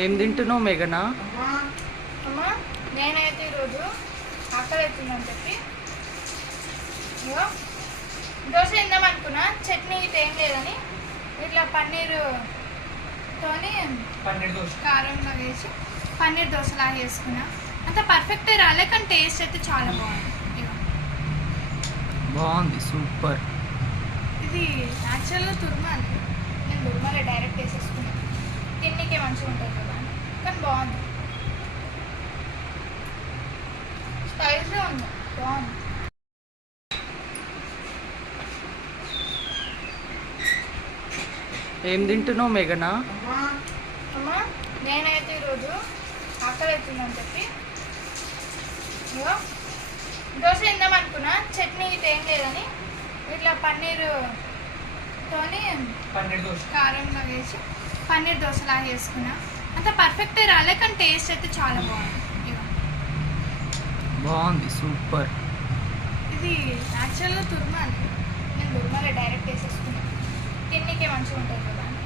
ఏం తింటున్నావు మేఘనా? అమ్మా నేనైతే ఈరోజు ఆకలి అవుతుందని చెప్పి ఇగో దోశ తిందాం అనుకున్నా. చట్నీ ఇటు ఏం లేదని ఇట్లా పన్నీరుతోని కారంగా వేసి పన్నీర్ దోశలాగా వేసుకున్నా. అంత పర్ఫెక్ట్ రాలే కానీ టేస్ట్ అయితే చాలా బాగుంది. ఇగో బాగుంది, సూపర్. ఇది యాక్చువల్గా తుర్మాలి, నేను తుర్మాలే డైరెక్ట్ వేసేసుకున్నాను. తిన్నీకే మంచిగా ఉంటుంది కదా అని. కానీ బాగుంది, స్పైసీగా ఉంది, బాగుంది. ఏం తింటున్నావు మేఘనా? అమ్మా నేనైతే ఈరోజు ఆకలి అవుతుందని చెప్పి ఇగో దోశ తిందాం అనుకున్నా. చట్నీ ఇటు ఏం లేదని ఇట్లా పన్నీరుతోని కారంగా వేసి పన్నీర్ దోశలాగా వేసుకున్నా. అంత పర్ఫెక్ట్ రాలే కానీ టేస్ట్ అయితే చాలా బాగుంది. ఇగో బాగుంది, సూపర్. ఇది యాక్చువల్గా తుర్మాలి, నేను తుర్మాలే డైరెక్ట్ వేసేసుకున్నాను. తిన్నీకే మంచిగా ఉంటుంది కదా అని.